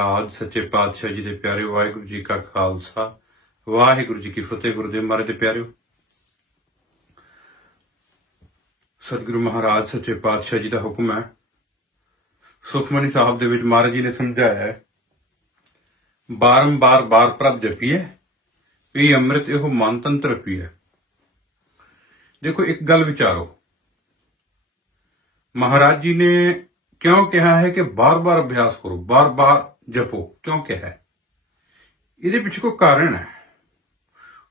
ਆਦ ਸੱਚੇ ਪਾਤਸ਼ਾਹ ਜੀ ਦੇ ਪਿਆਰੇ ਵਾਹਿਗੁਰੂ ਜੀ ਕਾ ਖਾਲਸਾ। ਵਾਹਿਗੁਰੂ ਜੀ ਕੀ ਫਤਿਹ, ਗੁਰਦੇਵ ਮਹਾਰਾਜ ਦੇ ਪਿਆਰਿਓ। ਸਤਿਗੁਰੂ ਮਹਾਰਾਜ, ਸੱਚੇ ਪਾਤਸ਼ਾਹ ਜੀ ਦਾ ਹੁਕਮ ਹੈ। ਸੁਖਮਨੀ ਸਾਹਿਬ ਦੇ ਵਿੱਚ ਮਹਾਰਾਜ ਜੀ ਨੇ ਸਮਝਾਇਆ ਹੈ, ਬਾਰੰਬਾਰ ਬਾਰ ਪ੍ਰਭ ਜਪੀਏ ਇਹ ਅੰਮ੍ਰਿਤ ਇਹੋ ਮਨ ਤੰਤਰ ਪੀਏ ਦੇਖੋ, ਇੱਕ ਗੱਲ ਵਿਚਾਰੋ। ਮਹਾਰਾਜ ਜੀ ਨੇ ਕਿਉਂ ਕਿਹਾ ਹੈ ਕਿ ਬਾਰ-ਬਾਰ ਅਭਿਆਸ ਕਰੋ, ਬਾਰ-ਬਾਰ ਜਪੋ, ਕਿਉਂ ਕਿਹਾ ਹੈ? ਇਹਦੇ ਪਿੱਛੇ ਕੋਈ ਕਾਰਨ ਹੈ?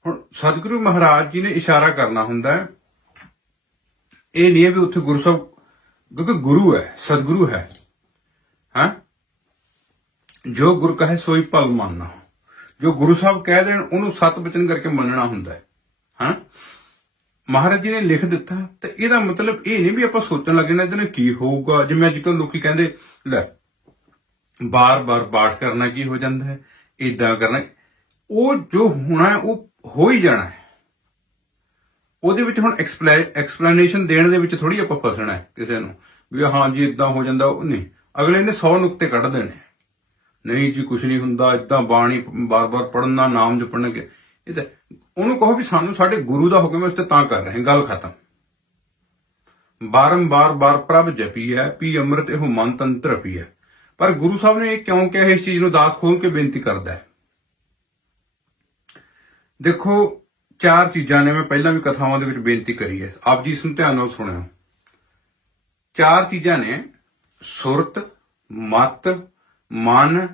ਹੁਣ ਸਤਿਗੁਰੂ ਮਹਾਰਾਜ ਜੀ ਨੇ ਇਸ਼ਾਰਾ ਕਰਨਾ ਹੁੰਦਾ ਹੈ। ਇਹ ਨਹੀਂ ਹੈ ਵੀ ਉੱਥੇ ਗੁਰੂ ਸਾਹਿਬ, ਕਿਉਂਕਿ ਗੁਰੂ ਹੈ, ਸਤਿਗੁਰੂ ਹੈ। ਹਾਂ? ਜੋ ਗੁਰ ਕਹੇ ਸੋਈ ਭਲ ਮੰਨਣਾ ਜੋ ਗੁਰੂ ਸਾਹਿਬ ਕਹਿ ਦੇਣ, ਉਹਨੂੰ ਸਤ ਬਚਨ ਕਰਕੇ ਮੰਨਣਾ ਹੁੰਦਾ ਹੈ। ਹਾਂ? ਮਹਾਰਾਜ ਜੀ ਨੇ ਲਿਖ ਦਿੱਤਾ, ਤੇ ਇਹਦਾ ਮਤਲਬ ਇਹ ਨਹੀਂ ਵੀ ਆਪਾਂ ਸੋਚਣ ਲੱਗੇ ਨਾ ਇਹਦੇ ਨਾਲ ਕੀ ਹੋਊਗਾ। ਜਿਵੇਂ ਅੱਜ ਕੱਲ੍ਹ ਲੋਕੀ ਕਹਿੰਦੇ, ਲੈ ਬਾਰ-ਬਾਰ ਪਾਠ ਕਰਨਾ ਕੀ ਹੋ ਜਾਂਦਾ ਹੈ? ਇਦਾਂ ਕਰਨਾ। ਉਹ ਜੋ ਹੋਣਾ ਉਹ ਹੋ ਹੀ ਜਾਣਾ ਹੈ। ਉਹਦੇ ਵਿੱਚ ਹੁਣ ਐਕਸਪਲੇਨੇਸ਼ਨ ਦੇਣ ਦੇ ਵਿੱਚ ਥੋੜੀ ਆਪਾਂ ਫਸਣਾ ਹੈ ਕਿਸੇ ਨੂੰ ਵੀ ਹਾਂ ਜੀ ਇਦਾਂ ਹੋ ਜਾਂਦਾ, ਉਹ ਨਹੀਂ। ਅਗਲੇ ਨੇ 100 ਨੁਕਤੇ ਕੱਢ ਦੇਣੇ। ਨਹੀਂ ਜੀ ਕੁਝ ਨਹੀਂ ਹੁੰਦਾ ਇਦਾਂ ਬਾਣੀ ਬਾਰ-ਬਾਰ ਪੜਨਾ ਨਾਮ ਜਪਣ ਕੇ ਇਹ ਤਾਂ ਉਹਨੂੰ ਕਹੋ ਵੀ ਸਾਨੂੰ ਸਾਡੇ ਗੁਰੂ ਦਾ ਹੁਕਮ ਹੈ ਉਸ ਤੇ ਤਾਂ ਕਰ ਰਹੇ ਗੱਲ ਖਤਮ। ਬਾਰੰਬਾਰ ਬਾਰ ਪ੍ਰਭ ਜਪੀ ਹੈ ਪੀ ਅੰਮ੍ਰਿਤ ਇਹੋ ਮਨ ਤੰਤਰ ਪੀ ਹੈ ਪਰ ਗੁਰੂ ਸਾਹਿਬ ਨੇ ਇਹ ਕਿਉਂ ਕਿਹਾ ਇਸ ਚੀਜ਼ ਨੂੰ ਦਾਸ ਖੋਲ ਕੇ ਬੇਨਤੀ ਕਰਦਾ ਹੈ? ਦੇਖੋ, ਚਾਰ ਚੀਜ਼ਾਂ ਨੇ ਮੈਂ ਪਹਿਲਾਂ ਵੀ ਕਥਾਵਾਂ ਦੇ ਵਿੱਚ ਬੇਨਤੀ ਕਰੀ ਹੈ। ਆਪ ਜੀ ਇਸ ਨੂੰ ਧਿਆਨ ਨਾਲ ਸੁਣਿਓ। ਚਾਰ ਚੀਜ਼ਾਂ ਨੇ ਸੁਰਤ, ਮਤ, ਮਨ,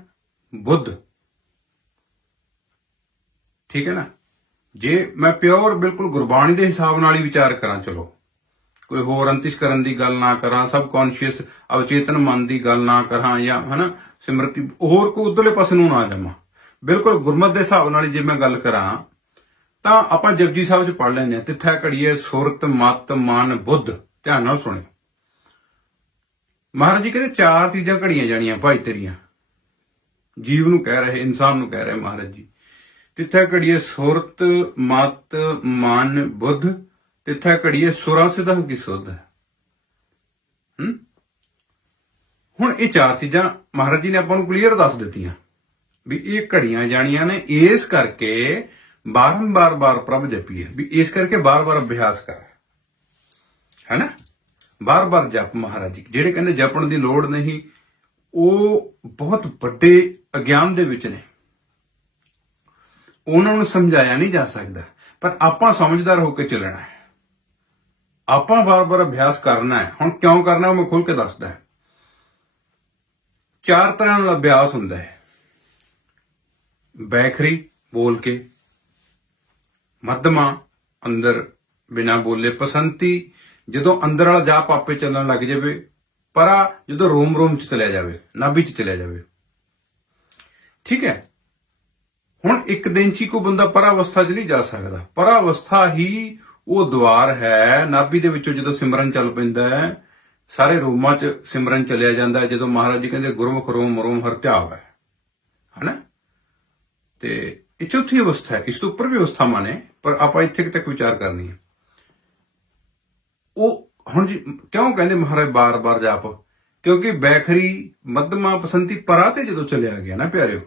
ਬੁੱਧ। ਠੀਕ ਹੈ ਨਾ? ਜੇ ਮੈਂ ਪਿਓਰ ਬਿਲਕੁਲ ਗੁਰਬਾਣੀ ਦੇ ਹਿਸਾਬ ਨਾਲ ਹੀ ਵਿਚਾਰ ਕਰਾਂ, ਚਲੋ। ਕੋਈ ਹੋਰ ਅੰਤਿਸ਼ ਕਰਨ ਦੀ ਗੱਲ ਨਾ ਕਰਾਂ ਸਬ ਕੌਨਸ਼ੀਅਸ ਅਵਚੇਤਨ ਮਨ ਦੀ ਗੱਲ ਨਾ ਕਰਾਂ ਜਾਂ, ਹਨਾ, ਸਿਮਰਤੀ, ਹੋਰ ਕੋਈ ਉਧਰਲੇ ਪਾਸੇ ਨੂੰ ਨਾ ਜਾਵਾਂ। ਬਿਲਕੁਲ ਗੁਰਮਤ ਦੇ ਹਿਸਾਬ ਨਾਲ ਜੇ ਮੈਂ ਗੱਲ ਕਰਾਂ, ਤਾਂ ਆਪਾਂ ਜਪਜੀ ਸਾਹਿਬ ਚ ਪੜ ਲੈਂਦੇ ਆ ਤਿੱਥਾ ਘੜੀਏ, ਸੁਰਤ, ਮਤ, ਮਨ, ਬੁੱਧ, ਧਿਆਨ ਨਾਲ ਸੁਣਿਓ। ਮਹਾਰਾਜ ਜੀ ਕਹਿੰਦੇ ਚਾਰ ਚੀਜ਼ਾਂ ਘੜੀਆਂ ਜਾਣੀਆਂ, ਭਾਈ ਤੇਰੀਆਂ। ਜੀਵ ਨੂੰ ਕਹਿ ਰਹੇ, ਇਨਸਾਨ ਨੂੰ ਕਹਿ ਰਹੇ ਮਹਾਰਾਜ ਜੀ। ਤਿੱਥਾ ਘੜੀਏ, ਸੁਰਤ, ਮਤ, ਮਨ, ਬੁੱਧ ਤਿੱਥਾ ਘੜੀਏ ਸੁਰਾਂ ਸਿਧਾ ਕੀ ਸੁਧ ਹੂੰ? ਹੁਣ ਇਹ ਚਾਰ ਚੀਜ਼ਾਂ ਮਹਾਰਾਜ ਜੀ ਨੇ ਆਪਾਂ ਨੂੰ ਕਲੀਅਰ ਦੱਸ ਦਿੱਤੀਆਂ ਵੀ ਇਹ ਘੜੀਆਂ ਜਾਣੀਆਂ ਨੇ, ਇਸ ਕਰਕੇ ਬਾਰੰਬਾਰ ਬਾਰ ਪ੍ਰਭ ਜਪੀਏ, ਵੀ ਇਸ ਕਰਕੇ ਬਾਰ-ਬਾਰ ਅਭਿਆਸ ਕਰ। ਹੈਨਾ? ਬਾਰ-ਬਾਰ ਜਪ ਮਹਾਰਾਜ ਜੀ, ਜਿਹੜੇ ਕਹਿੰਦੇ ਜਪਣ ਦੀ ਲੋੜ ਨਹੀਂ, ਉਹ ਬਹੁਤ ਵੱਡੇ ਅਗਿਆਨ ਦੇ ਵਿੱਚ ਨੇ। ਉਹਨਾਂ ਨੂੰ ਸਮਝਾਇਆ ਨਹੀਂ ਜਾ ਸਕਦਾ, ਪਰ ਆਪਾਂ ਸਮਝਦਾਰ ਹੋ ਕੇ ਚੱਲਣਾ ਹੈ। ਆਪਾਂ ਬਾਰ-ਬਾਰ ਅਭਿਆਸ ਕਰਨਾ ਹੈ। ਹੁਣ ਕਿਉਂ ਕਰਨਾ ਉਹ ਮੈਂ ਖੁੱਲ ਕੇ ਦੱਸਦਾ ਹਾਂ। ਚਾਰ ਤਰ੍ਹਾਂ ਨਾਲ ਅਭਿਆਸ ਹੁੰਦਾ ਹੈ। ਬੈਖਰੀ ਬੋਲ ਕੇ, ਮੱਧਮਾ ਅੰਦਰ ਬਿਨਾ ਬੋਲੇ, ਪਸੰਤੀ ਜਦੋਂ ਅੰਦਰ ਵਾਲਾ ਜਾਪ ਆਪੇ ਚੱਲਣ ਲੱਗ ਜਾਵੇ, ਪਰਾ ਜਦੋਂ ਰੋਮ ਰੋਮ ਚ ਚਲਿਆ ਜਾਵੇ, ਨਾਭੀ ਚ ਚਲਿਆ ਜਾਵੇ। ਠੀਕ ਹੈ? ਹੁਣ ਇੱਕ ਦਿਨ ਚ ਹੀ ਕੋਈ ਬੰਦਾ ਪਰਾਵਸਥਾ 'ਚ ਨਹੀਂ ਜਾ ਸਕਦਾ। ਪਰਾਵਸਥਾ ਹੀ ਉਹ ਦਵਾਰ ਹੈ, ਨਾਭੀ ਦੇ ਵਿੱਚੋਂ ਜਦੋਂ ਸਿਮਰਨ ਚੱਲ ਪੈਂਦਾ ਹੈ, ਸਾਰੇ ਰੋਮਾਂ 'ਚ ਸਿਮਰਨ ਚਲਿਆ ਜਾਂਦਾ ਹੈ, ਜਦੋਂ ਮਹਾਰਾਜ ਜੀ ਕਹਿੰਦੇ ਗੁਰਮੁਖ ਰੋਮ ਰੋਮ ਹਰ ਧਿਆਵ ਹੈ। ਹਨਾ? ਤੇ ਇਹ ਚੌਥੀ ਅਵਸਥਾ ਹੈ। ਇਸ ਤੋਂ ਉੱਪਰ ਵੀ ਅਵਸਥਾਵਾਂ ਨੇ ਪਰ ਆਪਾਂ ਇੱਥੇ ਤੱਕ ਵਿਚਾਰ ਕਰਨੀ ਹੈ। ਉਹ ਹੁਣ ਜੀ, ਕਿਉਂ ਕਹਿੰਦੇ ਮਹਾਰਾਜ ਬਾਰ-ਬਾਰ ਜਾਪ? ਕਿਉਂਕਿ ਬੈਖਰੀ ਮੱਧਮਾ ਪਸੰਤੀ ਪਰਾ ਤੇ ਜਦੋਂ ਚਲਿਆ ਗਿਆ ਨਾ ਪਿਆਰਿਓ,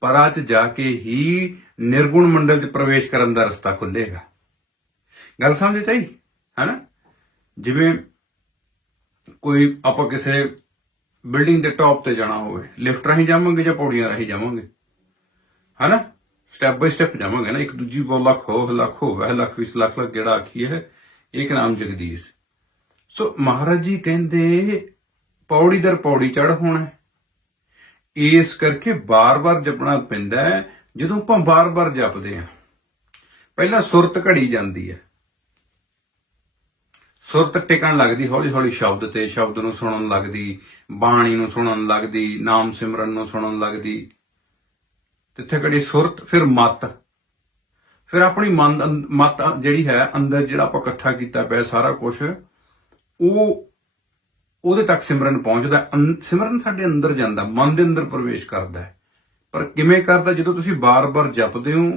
ਪਰਾ ਚ ਜਾ ਕੇ ਹੀ ਨਿਰਗੁਣ ਮੰਡਲ ਚ ਪ੍ਰਵੇਸ਼ ਕਰਨ ਦਾ ਰਸਤਾ ਖੁੱਲੇਗਾ ਗੱਲ ਸਮਝ ਚਾਹੀ ਹੈਨਾ? ਜਿਵੇਂ ਕੋਈ ਆਪਾਂ ਕਿਸੇ ਬਿਲਡਿੰਗ ਦੇ ਟੌਪ ਤੇ ਜਾਣਾ ਹੋਵੇ, ਲਿਫਟ ਰਾਹੀਂ ਜਾਵਾਂਗੇ ਜਾਂ ਪੌੜੀਆਂ ਰਾਹੀਂ ਜਾਵਾਂਗੇ? ਹੈਨਾ? ਸਟੈਪ ਬਾਈ ਸਟੈਪ ਜਾਵਾਂਗੇ ਨਾ, ਇੱਕ ਦੂਜੀ ਬੋਲ ਲੱਖ ਹੋ ਲੱਖ ਹੋ, ਵਹਿ ਲੱਖ ਵਿਸ ਲੱਖ ਲੱਖ, ਜਿਹੜਾ ਆਖੀ ਹੈ ਇੱਕ ਨਾਮ ਜਗਦੀਸ਼। ਸੋ ਮਹਾਰਾਜ ਜੀ ਕਹਿੰਦੇ, ਪੌੜੀ ਦਰ ਪੌੜੀ ਚੜ ਹੋਣਾ ਇਸ ਕਰਕੇ ਬਾਰ-ਬਾਰ ਜਪਣਾ ਪੈਂਦਾ ਜਦੋਂ ਆਪਾਂ ਬਾਰ-ਬਾਰ ਜਪਦੇ ਹਾਂ। ਪਹਿਲਾਂ ਸੁਰਤ ਘੜੀ ਜਾਂਦੀ ਹੈ। ਸੁਰਤ ਟਿਕਣ ਲੱਗਦੀ ਹੌਲੀ-ਹੌਲੀ ਸ਼ਬਦ ਤੇ ਸ਼ਬਦ ਨੂੰ ਸੁਣਨ ਲੱਗਦੀ, ਬਾਣੀ ਨੂੰ ਸੁਣਨ ਲੱਗਦੀ, ਨਾਮ ਸਿਮਰਨ ਨੂੰ ਸੁਣਨ ਲੱਗਦੀ। ਤਿੱਥੇ ਘੜੀ ਸੁਰਤ, ਫਿਰ ਮਤ। ਫਿਰ ਆਪਣੀ ਮਨ ਅੰਦ- ਮਤ ਜਿਹੜੀ ਹੈ, ਅੰਦਰ ਜਿਹੜਾ ਆਪਾਂ ਇਕੱਠਾ ਕੀਤਾ ਪਿਆ ਸਾਰਾ ਕੁਝ ਉਹ ਉਹਦੇ ਤੱਕ ਸਿਮਰਨ ਪਹੁੰਚਦਾ। ਅੰ- ਸਿਮਰਨ ਸਾਡੇ ਅੰਦਰ ਜਾਂਦਾ, ਮਨ ਦੇ ਅੰਦਰ ਪ੍ਰਵੇਸ਼ ਕਰਦਾ ਹੈ। ਪਰ ਕਿਵੇਂ ਕਰਦਾ? ਜਦੋਂ ਤੁਸੀਂ ਬਾਰ-ਬਾਰ ਜਪਦੇ ਹੋ,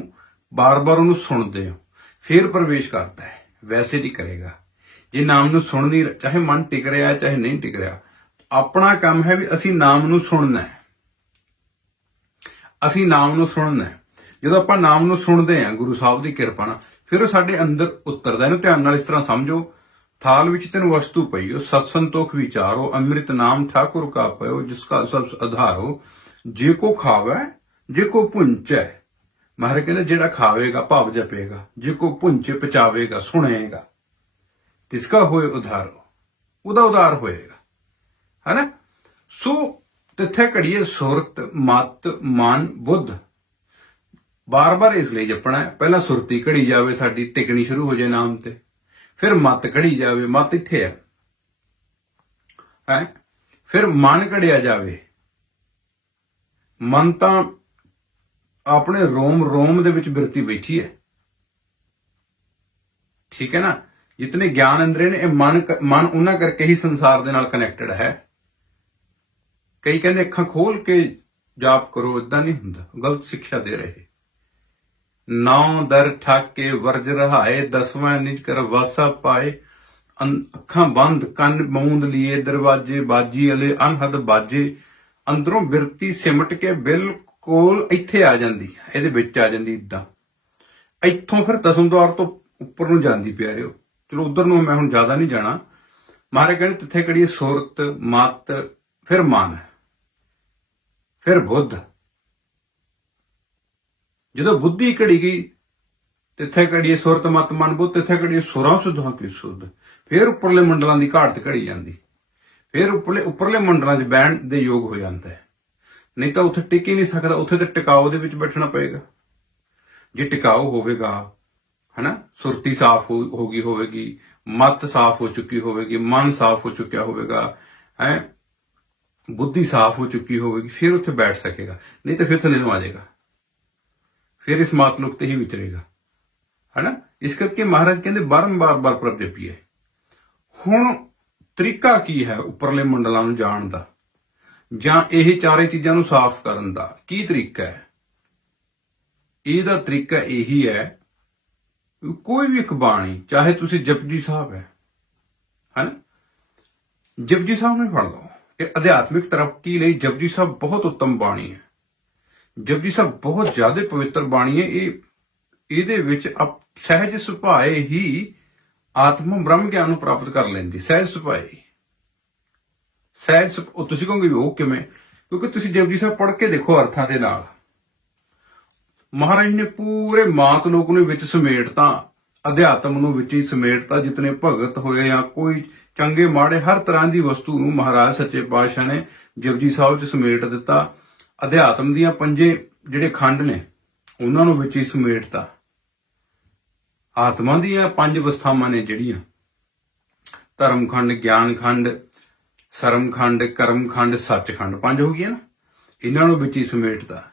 ਬਾਰ-ਬਾਰ ਉਹਨੂੰ ਸੁਣਦੇ ਹੋ, ਫਿਰ ਪ੍ਰਵੇਸ਼ ਕਰਦਾ ਹੈ। ਵੈਸੇ ਨਹੀਂ ਕਰੇਗਾ। ਜੇ ਨਾਮ ਨੂੰ ਸੁਣਨੀ ਚਾਹੇ ਮਨ ਟਿਕ ਰਿਹਾ, ਚਾਹੇ ਨਹੀਂ ਟਿਕ ਰਿਹਾ। ਆਪਣਾ ਕੰਮ ਹੈ ਵੀ ਅਸੀਂ ਨਾਮ ਨੂੰ ਸੁਣਨਾ ਹੈ। ਅਸੀਂ ਨਾਮ ਨੂੰ ਸੁਣਨਾ ਹੈ। ਜਦੋਂ ਆਪਾਂ ਨਾਮ ਨੂੰ ਸੁਣਦੇ ਹਾਂ, ਗੁਰੂ ਸਾਹਿਬ ਦੀ ਕਿਰਪਾ ਨਾਲ, ਫਿਰ ਉਹ ਸਾਡੇ ਅੰਦਰ ਉਤਰਦਾ ਇਹਨੂੰ ਧਿਆਨ ਨਾਲ ਇਸ ਤਰ੍ਹਾਂ ਸਮਝੋ। ਥਾਲ ਵਿੱਚ ਤੈਨੂੰ ਵਸਤੂ ਪਈ ਹੋ। ਸਤ ਸੰਤੋਖ ਵਿਚਾਰੋ, ਅੰਮ੍ਰਿਤ ਨਾਮ ਠਾਕੁਰ ਕਾ ਪਇਓ, ਜਿਸ ਕਾ ਸਭ ਆਧਾਰੋ ਜੇ ਕੋ ਖਾਵੇ, ਜੇ ਕੋ ਪੁੰਚੈ, ਮਹਾਰਾਜ ਕਹਿੰਦੇ ਜਿਹੜਾ ਖਾਵੇਗਾ, ਭਾਵ ਜਪੇਗਾ। ਜੇ ਕੋ ਪੁੰਚੇ, ਪਚਾਵੇਗਾ, ਸੁਣੇਗਾ। ਤਿਸ ਕਾ ਹੋਏ ਉਧਾਰੋ, ਉਹਦਾ ਉਧਾਰ ਹੋਏਗਾ। ਹੈਨਾ? ਸੋ ਤਿੱਥੇ ਘੜੀਏ ਸੁਰਤ, ਮਤ, ਮਨ, ਬੁੱਧ। ਬਾਰ-ਬਾਰ ਇਸ ਲਈ ਜਪਣਾ ਹੈ। ਪਹਿਲਾਂ ਸੁਰਤੀ ਘੜੀ ਜਾਵੇ, ਸਾਡੀ ਟਿਕਣੀ ਸ਼ੁਰੂ ਹੋ ਜਾਏ ਨਾਮ ਤੇ। ਫਿਰ ਮਤ ਘੜੀ ਜਾਵੇ, ਮਤ ਇੱਥੇ ਹੈ ਹੈ? ਫਿਰ ਮਨ ਘੜਿਆ ਜਾਵੇ। ਮਨ ਤਾਂ ਆਪਣੇ ਰੋਮ ਰੋਮ ਦੇ ਵਿੱਚ ਬਿਰਤੀ ਬੈਠੀ ਹੈ। ਠੀਕ ਹੈ ਨਾ? ਜਿਤਨੇ ਗਿਆਨ ਇੰਦਰੀ ਨੇ, ਇਹ ਮਨ ਮਨ ਉਹਨਾਂ ਕਰਕੇ ਹੀ ਸੰਸਾਰ ਦੇ ਨਾਲ ਕਨੈਕਟਡ ਹੈ। ਕਈ ਕਹਿੰਦੇ ਅੱਖਾਂ ਖੋਲ ਕੇ ਜਾਪ ਕਰੋ ਇਦਾਂ ਨਹੀਂ ਹੁੰਦਾ। ਗਲਤ ਸਿੱਖਿਆ ਦੇ ਰਹੇ। ਨੌ ਦਰ ਠਾਕੇ, ਵਰਜ ਰਹਾਏ, ਦਸਵਾਂ ਨਿਜ ਕਰ ਵਾਸਾ ਪਾਏ। ਅੱਖਾਂ ਬੰਦ, ਕੰਨ ਮੂੰਦ ਲਿਏ, ਦਰਵਾਜੇ ਬਾਜੀ ਵਾਲੇ ਅਨਹਦ ਬਾਜੇ। ਅੰਦਰੋਂ ਬਿਰਤੀ ਸਿਮਟ ਕੇ ਬਿਲਕੁਲ ਇੱਥੇ ਆ ਜਾਂਦੀ ਇਹਦੇ ਵਿੱਚ ਆ ਜਾਂਦੀ ਇਦਾਂ ਇੱਥੋਂ ਫਿਰ ਦਸਮ ਦਵਾਰ ਤੋਂ ਉੱਪਰ ਨੂੰ ਜਾਂਦੀ ਪਿਆਰਿਓ। ਚਲੋ ਉਧਰ ਨੂੰ ਮੈਂ ਹੁਣ ਜ਼ਿਆਦਾ ਨਹੀਂ ਜਾਣਾ। ਮਹਾਰਾਜ ਕਹਿੰਦੇ ਤਿੱਥੇ ਕਿਹੜੀ ਸੁਰਤ, ਮਤ, ਫਿਰ ਮਨ, ਫਿਰ ਬੁੱਧ। ਜਦੋਂ ਬੁੱਧੀ ਘੜੀ ਗਈ, ਤਿੱਥੇ ਘੜੀ ਸੁਰਤ, ਮਤ, ਮਨ, ਬੁੱਧ, ਤਿੱਥੇ ਘੜੀ ਸੁਰਾਂ ਸੁਧਾਂ ਕੀ ਸੁਧ। ਫਿਰ ਉੱਪਰਲੇ ਮੰਡਲਾਂ ਦੀ ਘਾਟ ਘੜੀ ਜਾਂਦੀ। ਫਿਰ ਉੱਪਰਲੇ ਉੱਪਰਲੇ ਮੰਡਲਾਂ 'ਚ ਬੈਣ ਦੇ ਯੋਗ ਹੋ ਜਾਂਦਾ ਹੈ। ਨਹੀਂ ਤਾਂ ਉੱਥੇ ਟਿਕ ਹੀ ਨਹੀਂ ਸਕਦਾ। ਉੱਥੇ ਤੇ ਟਿਕਾਓ ਦੇ ਵਿੱਚ ਬੈਠਣਾ ਪਏਗਾ। ਜੇ ਟਿਕਾਓ ਹੋਵੇਗਾ ਹਨਾ? ਸੁਰਤੀ ਸਾਫ਼ ਹੋ ਗਈ ਹੋਵੇਗੀ, ਮਤ ਸਾਫ਼ ਹੋ ਚੁੱਕੀ ਹੋਵੇਗੀ, ਮਨ ਸਾਫ਼ ਹੋ ਚੁੱਕਿਆ ਹੋਵੇਗਾ, ਹੈ? ਬੁੱਧੀ ਸਾਫ਼ ਹੋ ਚੁੱਕੀ ਹੋਵੇਗੀ, ਫਿਰ ਉੱਥੇ ਬੈਠ ਸਕੇਗਾ, ਨਹੀਂ ਤਾਂ ਫਿਰ ਥੱਲੇ ਨੂੰ ਆ ਜਾਏਗਾ। ਫਿਰ ਇਸ ਮਾਤਲੁਕ ਤੇ ਹੀ ਵਿਚਰੇਗਾ ਹਨਾ? ਇਸ ਕਰਕੇ ਮਹਾਰਾਜ ਕਹਿੰਦੇ ਬਾਰੰਬਾਰ ਬਾਰ ਪ੍ਰਭ ਜਪੀਏ ਹੁਣ ਤਰੀਕਾ ਕੀ ਹੈ ਉੱਪਰਲੇ ਮੰਡਲਾਂ ਨੂੰ ਜਾਣ ਦਾ? ਜਾਂ ਇਹ ਚਾਰੇ ਚੀਜ਼ਾਂ ਨੂੰ ਸਾਫ਼ ਕਰਨ ਦਾ? ਕੀ ਤਰੀਕਾ ਹੈ? ਇਹਦਾ ਤਰੀਕਾ ਇਹੀ ਹੈ ਕੋਈ ਵੀ ਇੱਕ ਬਾਣੀ, ਚਾਹੇ ਤੁਸੀਂ ਜਪਜੀ ਸਾਹਿਬ ਹੈ ਹਨ ਜਪਜੀ ਸਾਹਿਬ ਨੂੰ ਹੀ ਫੜ ਲਓ। ਇਹ ਅਧਿਆਤਮਿਕ ਤਰੱਕੀ ਲਈ ਜਪਜੀ ਸਾਹਿਬ ਬਹੁਤ ਉੱਤਮ ਬਾਣੀ ਹੈ। ਜਪਜੀ ਸਾਹਿਬ ਬਹੁਤ ਜ਼ਿਆਦਾ ਪਵਿੱਤਰ ਬਾਣੀ ਹੈ। ਇਹ, ਇਹਦੇ ਵਿੱਚ ਅਪ- ਸਹਿਜ ਸੁਭਾਏ ਹੀ ਆਤਮ ਬ੍ਰਹਮ ਗਿਆਨ ਨੂੰ ਪ੍ਰਾਪਤ ਕਰ ਲੈਂਦੀ, ਸਹਿਜ ਸੁਭਾਏ ਸਹਿਜ ਸੁਭ- ਤੁਸੀਂ ਕਹੋਗੇ ਵੀ ਉਹ ਕਿਵੇਂ? ਕਿਉਂਕਿ ਤੁਸੀਂ ਜਪਜੀ ਸਾਹਿਬ ਪੜ੍ਹ ਕੇ ਦੇਖੋ ਅਰਥਾਂ ਦੇ ਨਾਲ। ਮਹਾਰਾਜ ਨੇ ਪੂਰੇ ਮਾਤ ਲੋਕ ਨੂੰ ਵਿੱਚ ਸਮੇਟਤਾ, ਅਧਿਆਤਮ ਨੂੰ ਵਿੱਚ ਹੀ ਸਮੇਟਤਾ, ਜਿਤਨੇ ਭਗਤ ਹੋਏ ਜਾਂ ਕੋਈ ਚੰਗੇ ਮਾੜੇ, ਹਰ ਤਰ੍ਹਾਂ ਦੀ ਵਸਤੂ ਨੂੰ ਮਹਾਰਾਜ ਸੱਚੇ ਪਾਤਸ਼ਾਹ ਨੇ ਜਪਜੀ ਸਾਹਿਬ 'ਚ ਸਮੇਟ ਦਿੱਤਾ। ਅਧਿਆਤਮ ਦੀਆਂ ਪੰਜੇ ਜਿਹੜੇ ਖੰਡ ਨੇ, ਉਹਨਾਂ ਨੂੰ ਵਿੱਚ ਹੀ ਸਮੇਟਤਾ। ਆਤਮਾ ਦੀਆਂ ਪੰਜ ਅਵਸਥਾਵਾਂ ਨੇ ਜਿਹੜੀਆਂ। ਧਰਮ ਖੰਡ, ਗਿਆਨ ਖੰਡ, ਸਰਮ ਖੰਡ, ਕਰਮ ਖੰਡ, ਸੱਚ ਖੰਡ, ਪੰਜ ਹੋ ਗਈਆਂ ਨਾ। ਇਹਨਾਂ ਨੂੰ ਵਿੱਚ ਹੀ ਸਮੇਟਤਾ।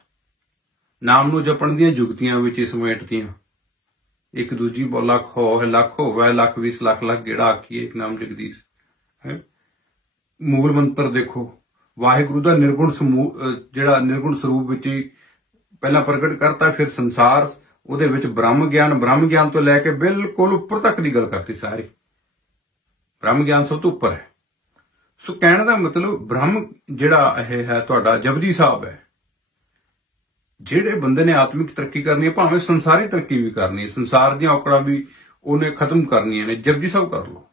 ਨਾਮ ਨੂੰ ਜਪਣ ਦੀਆਂ ਜੁਗਤੀਆਂ ਵਿੱਚ ਹੀ ਸਮੇਟਤੀਆਂ ਇੱਕ ਦੂਜੀ ਬੋ ਲੱਖ ਹੋ ਹੈ ਲੱਖ ਹੋਵੇ ਲੱਖ 20 ਲੱਖ ਲੱਖ, ਗੇੜਾ ਆਖੀਏ ਇੱਕ ਨਾਮ ਜਗਦੀਸ਼, ਹੈ। ਮੂਲ ਮੰਤਰ ਦੇਖੋ। ਵਾਹਿਗੁਰੂ ਦਾ ਨਿਰਗੁਣ ਸਮੂਹ ਜਿਹੜਾ ਨਿਰਗੁਣ ਸਰੂਪ ਵਿੱਚ ਹੀ ਪਹਿਲਾਂ ਪ੍ਰਗਟ ਕਰਤਾ, ਫਿਰ ਸੰਸਾਰ, ਉਹਦੇ ਵਿੱਚ ਬ੍ਰਹਮ ਗਿਆਨ ਬ੍ਰਹਮ ਗਿਆਨ ਤੋਂ ਲੈ ਕੇ ਬਿਲਕੁਲ ਉੱਪਰ ਤੱਕ ਦੀ ਗੱਲ ਕਰਤੀ ਸਾਰੀ। ਬ੍ਰਹਮ ਗਿਆਨ ਸਭ ਤੋਂ ਉੱਪਰ ਹੈ। ਸੋ ਕਹਿਣ ਦਾ ਮਤਲਬ ਬ੍ਰਹਮ ਜਿਹੜਾ ਇਹ ਹੈ ਤੁਹਾਡਾ ਜਪਜੀ ਸਾਹਿਬ ਹੈ। ਜਿਹੜੇ ਬੰਦੇ ਨੇ ਆਤਮਿਕ ਤਰੱਕੀ ਕਰਨੀ ਹੈ, ਭਾਵੇਂ ਸੰਸਾਰੀ ਤਰੱਕੀ ਵੀ ਕਰਨੀ ਹੈ, ਸੰਸਾਰ ਦੀਆਂ ਔਕੜਾਂ ਵੀ ਉਹਨੇ ਖਤਮ ਕਰਨੀਆਂ ਨੇ, ਜਪਜੀ ਸਾਹਿਬ ਕਰ ਲਓ।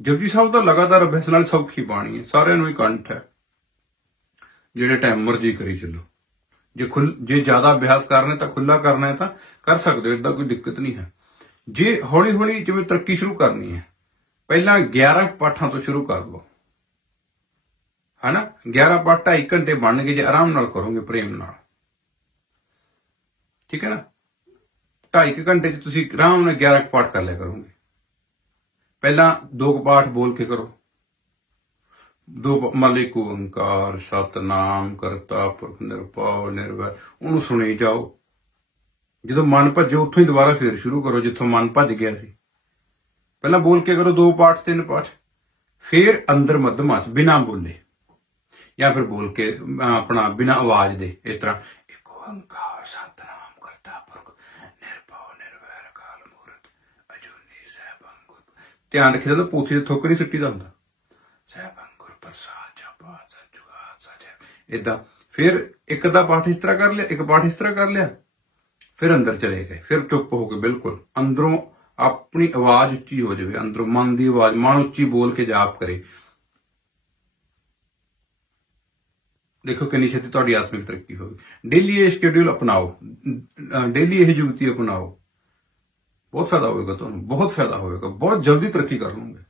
ਜਪਜੀ ਸਾਹਿਬ ਦਾ ਲਗਾਤਾਰ ਅਭਿਆਸ ਨਾਲ ਸੌਖੀ ਬਾਣੀ ਹੈ, ਸਾਰਿਆਂ ਨੂੰ ਹੀ ਕੰਠ ਹੈ। ਜਿਹੜੇ ਟਾਈਮ ਮਰਜ਼ੀ ਕਰੀ ਚੱਲੋ। ਜੇ ਖੁੱਲ, ਜੇ ਜ਼ਿਆਦਾ ਅਭਿਆਸ ਕਰਨਾ ਤਾਂ ਖੁੱਲਾ ਕਰਨਾ ਹੈ ਤਾਂ ਕਰ ਸਕਦੇ ਹੋ ਇਦਾਂ ਕੋਈ ਦਿੱਕਤ ਨਹੀਂ ਹੈ। ਜੇ ਹੌਲੀ ਹੌਲੀ ਜਿਵੇਂ ਤਰੱਕੀ ਸ਼ੁਰੂ ਕਰਨੀ ਹੈ, ਪਹਿਲਾਂ 11 ਪਾਠਾਂ ਤੋਂ ਸ਼ੁਰੂ ਕਰ ਲਓ। ਹਨਾ? 11 ਪਾਠ 2.5 ਘੰਟੇ ਬਣਨਗੇ ਜੇ ਆਰਾਮ ਨਾਲ ਕਰੋਗੇ ਪ੍ਰੇਮ ਨਾਲ। ਠੀਕ ਹੈ ਨਾ? 2.5 ਘੰਟੇ ਚ ਤੁਸੀਂ ਆਰਾਮ ਨਾਲ 11 ਕੁ ਪਾਠ ਕਰ ਲਿਆ ਕਰੋਗੇ। ਪਹਿਲਾਂ ਦੋ ਕੁ ਪਾਠ ਬੋਲ ਕੇ ਕਰੋ। ਦੋ ਪ- ਮਲਿਕ ਓੰਕਾਰ, ਸਤਨਾਮ, ਕਰਤਾ, ਪੁਰਖ, ਨਿਰਭਉ ਨਿਰਵੈਰ ਉਹਨੂੰ ਸੁਣੀ ਜਾਓ। ਜਦੋਂ ਮਨ ਭੱਜੇ, ਉੱਥੋਂ ਹੀ ਦੁਬਾਰਾ ਫੇਰ ਸ਼ੁਰੂ ਕਰੋ, ਜਿੱਥੋਂ ਮਨ ਭੱਜ ਗਿਆ ਸੀ। ਪਹਿਲਾਂ ਬੋਲ ਕੇ ਕਰੋ ਦੋ ਪਾਠ, ਤਿੰਨ ਪਾਠ। ਫੇਰ ਅੰਦਰ ਮੱਧਮਾ ਚ ਬਿਨਾ ਬੋਲੇ। ਜਾਂ ਫਿਰ ਬੋਲ ਕੇ ਆਪਣਾ ਬਿਨਾ ਆਵਾਜ਼ ਦੇ, ਇਸ ਤਰ੍ਹਾਂ, ਇੱਕ ਓੰਕਾਰ ਸਤਨਾਮ ਕਰਤਾ ਪੁਰਖ, ਨਿਰਭਉ, ਨਿਰਵੈਰ ਕਾਲ ਮੂਰਤ, ਅਜੂਨੀ ਸਹਿਬੰ ਗੁਰ ਧਿਆਨ ਰੱਖਿਓ ਜਦੋਂ ਪੂਥੀ ਤੇ ਥੁੱਕ ਨਹੀਂ ਸੁੱਟੀ ਦਾ ਹੁੰਦਾ। ਸਹਿਬੰ ਗੁਰ ਪ੍ਰਸਾਦ ਜਪਾ ਸਚੁਗਾ ਸਚੇ ਇਦਾਂ ਫਿਰ ਇੱਕ ਦਾ ਪਾਠ ਇਸ ਤਰ੍ਹਾਂ ਕਰ ਲਿਆ, ਇੱਕ ਪਾਠ ਇਸ ਤਰ੍ਹਾਂ ਕਰ ਲਿਆ। ਫਿਰ ਅੰਦਰ ਚਲੇ ਗਏ, ਫਿਰ ਚੁੱਪ ਹੋ ਕੇ ਬਿਲਕੁਲ ਅੰਦਰੋਂ ਆਪਣੀ ਆਵਾਜ਼ ਉੱਚੀ ਹੋ ਜਾਵੇ, ਅੰਦਰੋਂ ਮਨ ਦੀ ਆਵਾਜ਼, ਮਨ ਉੱਚੀ ਬੋਲ ਕੇ ਜਾਪ ਕਰੇ। ਦੇਖੋ ਕਿੰਨੀ ਛੇਤੀ ਤੁਹਾਡੀ ਆਤਮਿਕ ਤਰੱਕੀ ਹੋਵੇ। ਡੇਲੀ ਇਹ ਸ਼ਡਿਊਲ ਅਪਣਾਓ। ਡੇਲੀ ਇਹ ਜੁਗਤੀ ਅਪਣਾਓ। ਬਹੁਤ ਫਾਇਦਾ ਹੋਵੇਗਾ ਤੁਹਾਨੂੰ। ਬਹੁਤ ਫਾਇਦਾ ਹੋਵੇਗਾ। ਬਹੁਤ ਜਲਦੀ ਤਰੱਕੀ ਕਰ ਲਓਗੇ।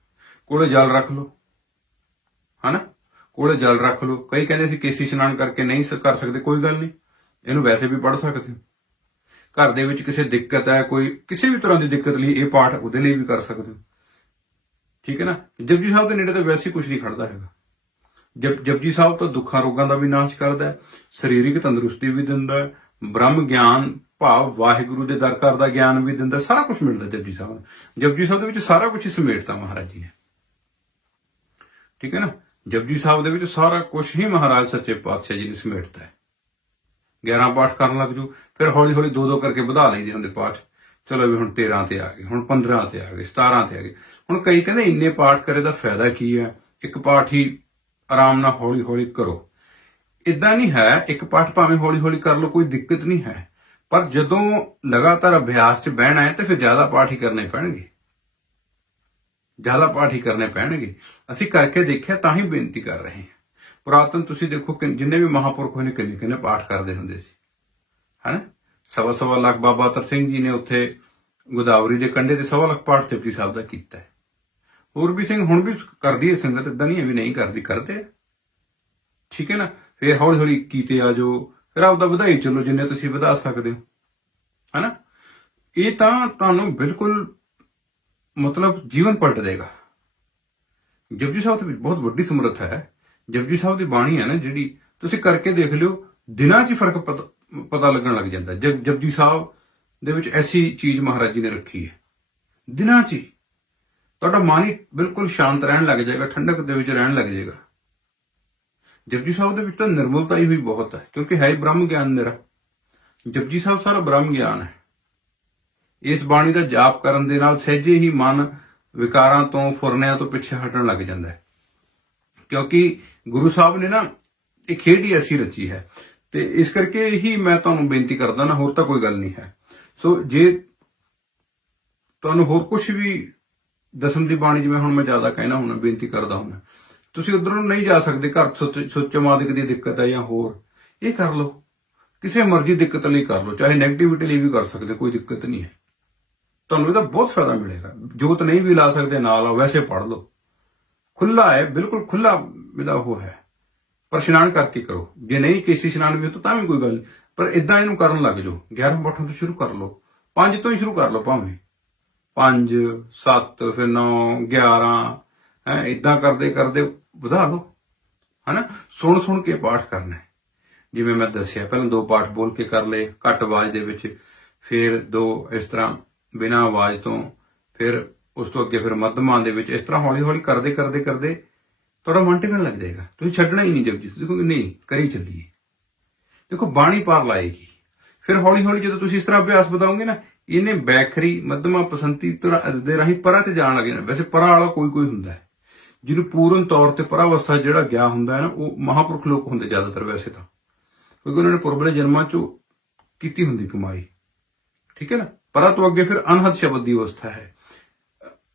ਕੋਲੇ ਜਲ ਰੱਖ ਲਓ। ਹਨਾ? ਕੋਲੇ ਜਲ ਰੱਖ ਲਓ। ਕਈ ਕਹਿੰਦੇ ਸੀ ਕੇਸੀ ਇਸ਼ਨਾਨ ਕਰਕੇ ਨਹੀਂ ਸ- ਕਰ ਸਕਦੇ। ਕੋਈ ਗੱਲ ਨਹੀਂ। ਇਹਨੂੰ ਵੈਸੇ ਵੀ ਪੜ੍ਹ ਸਕਦੇ ਹੋ। ਘਰ ਦੇ ਵਿੱਚ ਕਿਸੇ ਦਿੱਕਤ ਹੈ, ਕੋਈ ਕਿਸੇ ਵੀ ਤਰ੍ਹਾਂ ਦੀ ਦਿੱਕਤ ਲਈ ਇਹ ਪਾਠ ਉਹਦੇ ਲਈ ਵੀ ਕਰ ਸਕਦੇ ਹੋ। ਠੀਕ ਹੈ ਨਾ? ਜਪਜੀ ਸਾਹਿਬ ਦੇ ਨੇੜੇ ਤਾਂ ਵੈਸੇ ਕੁਝ ਨਹੀਂ ਖੜਦਾ ਹੈਗਾ। ਜਪਜੀ ਸਾਹਿਬ ਤਾਂ ਦੁੱਖਾਂ ਰੋਗਾਂ ਦਾ ਵੀ ਨਾਸ਼ ਕਰਦਾ ਹੈ, ਸਰੀਰਕ ਤੰਦਰੁਸਤੀ ਵੀ ਦਿੰਦਾ ਹੈ, ਬ੍ਰਹਮ ਗਿਆਨ, ਭਾਵ ਵਾਹਿਗੁਰੂ ਦੇ ਦਰ ਘਰ ਦਾ ਗਿਆਨ ਵੀ ਦਿੰਦਾ ਸਾਰਾ ਕੁਝ ਮਿਲਦਾ ਜਪਜੀ ਸਾਹਿਬ ਨੂੰ। ਜਪਜੀ ਸਾਹਿਬ ਦੇ ਵਿੱਚ ਸਾਰਾ ਕੁਝ ਹੀ ਸਮੇਟਤਾ ਮਹਾਰਾਜ ਜੀ ਨੇ। ਠੀਕ ਹੈ ਨਾ? ਜਪਜੀ ਸਾਹਿਬ ਦੇ ਵਿੱਚ ਸਾਰਾ ਕੁਝ ਹੀ ਮਹਾਰਾਜ ਸੱਚੇ ਪਾਤਸ਼ਾਹ ਜੀ ਨੇ ਸਮੇਟਤਾ ਹੈ। 11 ਪਾਠ ਕਰਨ ਲੱਗ ਜੂ ਫਿਰ ਹੌਲੀ ਹੌਲੀ ਦੋ ਦੋ ਕਰਕੇ ਵਧਾ ਲਈਦੇ ਹੁੰਦੇ ਪਾਠ। ਚਲੋ ਵੀ ਹੁਣ 13 ਤੇ ਆ ਗਏ, ਹੁਣ 15 ਤੇ ਆ ਗਏ 17 ਤੇ ਆ ਗਏ। ਹੁਣ ਕਈ ਕਹਿੰਦੇ ਇੰਨੇ ਪਾਠ ਕਰੇ ਦਾ ਫਾਇਦਾ ਕੀ ਹੈ? ਇੱਕ ਪਾਠ ਹੀ ਆਰਾਮ ਨਾਲ ਹੌਲੀ ਹੌਲੀ ਕਰੋ। ਇਦਾਂ ਨਹੀਂ ਹੈ, ਇੱਕ ਪਾਠ ਭਾਵੇਂ ਹੌਲੀ ਹੌਲੀ ਕਰ ਲਓ, ਕੋਈ ਦਿੱਕਤ ਨਹੀਂ ਹੈ। ਪਰ ਜਦੋਂ ਲਗਾਤਾਰ ਅਭਿਆਸ 'ਚ ਬਹਿਣਾ ਹੈ, ਤੇ ਫਿਰ ਜ਼ਿਆਦਾ ਪਾਠ ਹੀ ਕਰਨੇ ਪੈਣਗੇ। ਜ਼ਿਆਦਾ ਪਾਠ ਹੀ ਕਰਨੇ ਪੈਣਗੇ। ਅਸੀਂ ਕਰਕੇ ਦੇਖਿਆ, ਤਾਂ ਹੀ ਬੇਨਤੀ ਕਰ ਰਹੇ ਹਾਂ। ਪੁਰਾਤਨ ਤੁਸੀਂ ਦੇਖੋ, ਕਿ ਜਿੰਨੇ ਵੀ ਮਹਾਪੁਰਖ ਹੋਏ ਨੇ ਕਿੰਨੇ ਕਿੰਨੇ ਪਾਠ ਕਰਦੇ ਹੁੰਦੇ ਸੀ। ਹੈਨਾ? ਸਵਾ ਸਵਾ ਲੱਖ ਬਾਬਾ ਅਤਰ ਸਿੰਘ ਜੀ ਨੇ ਉੱਥੇ ਗੋਦਾਵਰੀ ਦੇ ਕੰਢੇ ਤੇ ਸਵਾ ਲੱਖ ਪਾਠ ਜਪਜੀ ਸਾਹਿਬ ਦਾ ਕੀਤਾ ਹੈ। ਹੋਰ ਵੀ ਸਿੰਘ ਹੁਣ ਵੀ ਕਰਦੀ ਹੈ ਸੰਗਤ ਇਦਾਂ ਨਹੀਂ ਹੈ ਵੀ ਨਹੀਂ ਕਰਦੀ, ਕਰਦੇ ਠੀਕ ਹੈ ਨਾ? ਫਿਰ ਹੌਲੀ ਹੌਲੀ ਕੀਤੇ ਆ ਜੋ ਫਿਰ ਆਪਦਾ ਵਧਾਈ ਚੱਲੋ, ਜਿੰਨੇ ਤੁਸੀਂ ਵਧਾ ਸਕਦੇ ਹੋ। ਹੈਨਾ? ਇਹ ਤਾਂ ਤੁਹਾਨੂੰ ਬਿਲਕੁਲ ਮਤਲਬ ਜੀਵਨ ਪਲਟ ਦੇਗਾ। ਜਪਜੀ ਸਾਹਿਬ ਦੇ ਬਹੁਤ ਵੱਡੀ ਸਮਰੱਥਾ ਹੈ। ਜਪਜੀ ਸਾਹਿਬ ਦੀ ਬਾਣੀ ਹੈ ਨਾ ਜਿਹੜੀ, ਤੁਸੀਂ ਕਰਕੇ ਦੇਖ ਲਿਓ, ਦਿਨਾਂ 'ਚ ਹੀ ਫ਼ਰਕ ਪਤਾ- ਪਤਾ ਲੱਗਣ ਲੱਗ ਜਾਂਦਾ। ਹੈ। ਜਪ, ਜਪਜੀ ਸਾਹਿਬ ਦੇ ਵਿੱਚ ਐਸੀ ਚੀਜ਼ ਮਹਾਰਾਜ ਜੀ ਨੇ ਰੱਖੀ ਹੈ। ਦਿਨਾਂ 'ਚ ਹੀ। ਤੁਹਾਡਾ ਮਨ ਹੀ ਬਿਲਕੁਲ ਸ਼ਾਂਤ ਰਹਿਣ ਲੱਗ ਜਾਏਗਾ, ਠੰਡਕ ਦੇ ਵਿੱਚ ਰਹਿਣ ਲੱਗ ਜਾਏਗਾ। ਜਪਜੀ ਸਾਹਿਬ ਦੇ ਵਿੱਚ ਤਾਂ ਨਿਰਮਲਤਾ ਹੀ ਵੀ ਬਹੁਤ ਹੈ, ਕਿਉਂਕਿ ਹੈ ਬ੍ਰਹਮ ਗਿਆਨ ਨਿਰਾ ਜਪਜੀ ਸਾਹਿਬ ਸਾਰਾ ਬ੍ਰਹਮ ਗਿਆਨ ਹੈ। ਇਸ ਬਾਣੀ ਦਾ ਜਾਪ ਕਰਨ ਦੇ ਨਾਲ ਸਹਿਜੇ ਹੀ ਮਨ ਵਿਕਾਰਾਂ ਤੋਂ, ਫੁਰਨਿਆਂ ਤੋਂ ਪਿੱਛੇ ਹਟਣ ਲੱਗ ਜਾਂਦਾ ਹੈ। ਕਿਉਂਕਿ ਗੁਰੂ ਸਾਹਿਬ ਨੇ ਨਾ, ਇਹ ਖੇਡ ਹੀ ਐਸੀ ਰਚੀ ਹੈ। ਤੇ ਇਸ ਕਰਕੇ ਹੀ ਮੈਂ ਤੁਹਾਨੂੰ ਬੇਨਤੀ ਕਰਦਾ ਨਾ, ਹੋਰ ਤਾਂ ਕੋਈ ਗੱਲ ਨਹੀਂ ਹੈ। ਸੋ ਜੇ ਤੁਹਾਨੂੰ ਹੋਰ ਕੁਝ ਵੀ ਦਸਮ ਦੀ ਬਾਣੀ ਜਿਵੇਂ ਹੁਣ ਮੈਂ ਜ਼ਿਆਦਾ ਕਹਿਣਾ ਹੁਣ ਬੇਨਤੀ ਕਰਦਾ ਹੁਣ ਤੁਸੀਂ ਉਧਰ ਨੂੰ ਨਹੀਂ ਜਾ ਸਕਦੇ, ਘਰ ਸੁੱਚ- ਮਾਦਿਕ ਦੀ ਦਿੱਕਤ ਹੈ ਜਾਂ ਹੋਰ। ਇਹ ਕਰ ਲਓ। ਕਿਸੇ ਮਰਜ਼ੀ ਦਿੱਕਤ ਲਈ ਕਰ ਲਓ। ਚਾਹੇ 네ਗੇਟਿਵਿਟੀ ਲਈ ਵੀ ਕਰ ਸਕਦੇ, ਕੋਈ ਦਿੱਕਤ ਨਹੀਂ ਹੈ। ਤੁਹਾਨੂੰ ਇਹਦਾ ਬਹੁਤ ਫਾਇਦਾ ਮਿਲੇਗਾ। ਜੋਤ ਨਹੀਂ ਵੀ ਲਾ ਸਕਦੇ ਨਾਲ ਆਓ ਵੈਸੇ ਪੜ ਲਓ। ਖੁੱਲਾ ਹੈ, ਬਿਲਕੁਲ ਖੁੱਲਾ ਇਹਦਾ ਉਹ ਹੈ। ਪਰ ਇਸ਼ਨਾਨ ਕਰਕੇ ਕਰੋ। ਜੇ ਨਹੀਂ ਕਿਸੇ ਇਸ਼ਨਾਨ ਵੀ ਹੋ ਤਾਂ ਵੀ ਕੋਈ ਗੱਲ ਨਹੀਂ। ਪਰ ਇਦਾਂ ਇਹਨੂੰ ਕਰਨ ਲੱਗ ਜਾਓ। 11 ਪਾਠਾਂ ਤੋਂ ਸ਼ੁਰੂ ਕਰ ਲਓ। 5 ਤੋਂ ਹੀ ਸ਼ੁਰੂ ਕਰ ਲਓ ਭਾਵੇਂ। 5 7 ਫਿਰ 9 11 ਹੈ ਇਦਾਂ ਕਰਦੇ ਕਰਦੇ ਵਧਾ ਲਓ ਹਨਾ? ਸੁਣ ਸੁਣ ਕੇ ਪਾਠ ਕਰਨਾ ਜਿਵੇਂ ਮੈਂ ਦੱਸਿਆ, ਪਹਿਲਾਂ ਦੋ ਪਾਠ ਬੋਲ ਕੇ ਕਰ ਲਏ, ਘੱਟ ਆਵਾਜ਼ ਦੇ ਵਿੱਚ, ਫਿਰ ਦੋ ਇਸ ਤਰ੍ਹਾਂ ਬਿਨਾਂ ਆਵਾਜ਼ ਤੋਂ, ਫਿਰ ਉਸ ਤੋਂ ਅੱਗੇ ਫਿਰ ਮੱਧਮਾਂ ਦੇ ਵਿੱਚ, ਇਸ ਤਰ੍ਹਾਂ ਹੌਲੀ ਹੌਲੀ ਕਰਦੇ ਕਰਦੇ ਕਰਦੇ ਤੁਹਾਡਾ ਮਨ ਟਿਕਣ ਲੱਗ ਜਾਏਗਾ। ਤੁਸੀਂ ਛੱਡਣਾ ਹੀ ਨਹੀਂ ਜਪਜੀ ਤੁਸੀਂ ਕਹੋਗੇ, ਨਹੀਂ, ਕਰੀ ਚੱਲੀਏ। ਦੇਖੋ, ਬਾਣੀ ਪਾਰ ਲਾਏਗੀ। ਫਿਰ ਹੌਲੀ ਹੌਲੀ ਜਦੋਂ ਤੁਸੀਂ ਇਸ ਤਰ੍ਹਾਂ ਅਭਿਆਸ ਵਧਾਓਗੇ ਨਾ ਇਹਨੇ ਬੈਖਰੀ, ਮੱਧਮਾ ਪਸੰਤੀ ਤਰ੍ਹਾਂ ਦੇ ਰਾਹੀਂ ਪਰਾਂ ਤੇ ਜਾਣ ਲੱਗ ਜਾਣਾ। ਵੈਸੇ ਪਰਾਂ ਵਾਲਾ ਕੋਈ ਕੋਈ ਹੁੰਦਾ ਹੈ। ਜਿਹਨੂੰ ਪੂਰਨ ਤੌਰ ਤੇ ਪਰਾਵਸਥਾ ਜਿਹੜਾ ਗਿਆ ਹੁੰਦਾ ਹੈ ਨਾ, ਉਹ ਮਹਾਪੁਰਖ ਲੋਕ ਹੁੰਦੇ ਜ਼ਿਆਦਾਤਰ ਵੈਸੇ ਤਾਂ। ਕਿਉਂਕਿ ਉਹਨਾਂ ਨੇ ਪੁਰਬਲੇ ਜਨਮਾਂ ਚੋਂ ਕੀਤੀ ਹੁੰਦੀ ਕਮਾਈ। ਠੀਕ ਹੈ ਨਾ? ਪਰਾਂ ਤੋਂ ਅੱਗੇ ਫਿਰ ਅਨਹਦ ਸ਼ਬਦ ਦੀ ਅਵਸਥਾ ਹੈ।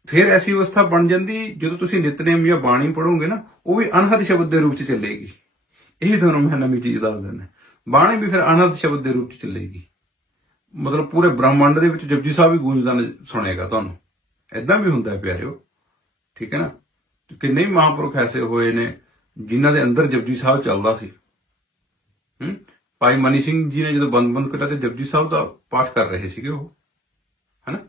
ਫਿਰ ਐਸੀ ਅਵਸਥਾ ਬਣ ਜਾਂਦੀ, ਜਦੋਂ ਤੁਸੀਂ ਨਿਤਨੇਮ ਜਾਂ ਬਾਣੀ ਪੜੋਗੇ ਨਾ, ਉਹ ਵੀ ਅਨਹਦ ਸ਼ਬਦ ਦੇ ਰੂਪ ਚ ਚੱਲੇਗੀ। ਇਹ ਤੁਹਾਨੂੰ ਮੈਂ ਨਵੀਂ ਚੀਜ਼ ਦੱਸ ਦਿੰਦਾ। ਬਾਣੀ ਵੀ ਫਿਰ ਅਨਹਦ ਸ਼ਬਦ ਦੇ ਰੂਪ ਚ ਚੱਲੇਗੀ। ਮਤਲਬ ਪੂਰੇ ਬ੍ਰਹਮੰਡ ਦੇ ਵਿੱਚ ਜਪਜੀ ਸਾਹਿਬ ਵੀ ਗੂੰਜਦਾ ਸੁਣੇਗਾ ਤੁਹਾਨੂੰ। ਐਦਾਂ ਵੀ ਹੁੰਦਾ ਹੈ ਪਿਆਰਿਓ, ਠੀਕ ਹੈ ਨਾ? ਕਿੰਨੇ ਹੀ ਮਹਾਂਪੁਰਖ ਐਸੇ ਹੋਏ ਨੇ ਜਿਨ੍ਹਾਂ ਦੇ ਅੰਦਰ ਜਪਜੀ ਸਾਹਿਬ ਚੱਲਦਾ ਸੀ। ਹੂੰ? ਭਾਈ ਮਨੀ ਸਿੰਘ ਜੀ ਨੇ ਜਦੋਂ ਬੰਦ ਬੰਦ ਕਟਾ ਤੇ ਜਪਜੀ ਸਾਹਿਬ ਦਾ ਪਾਠ ਕਰ ਰਹੇ ਸੀਗੇ ਉਹ, ਹੈਨਾ?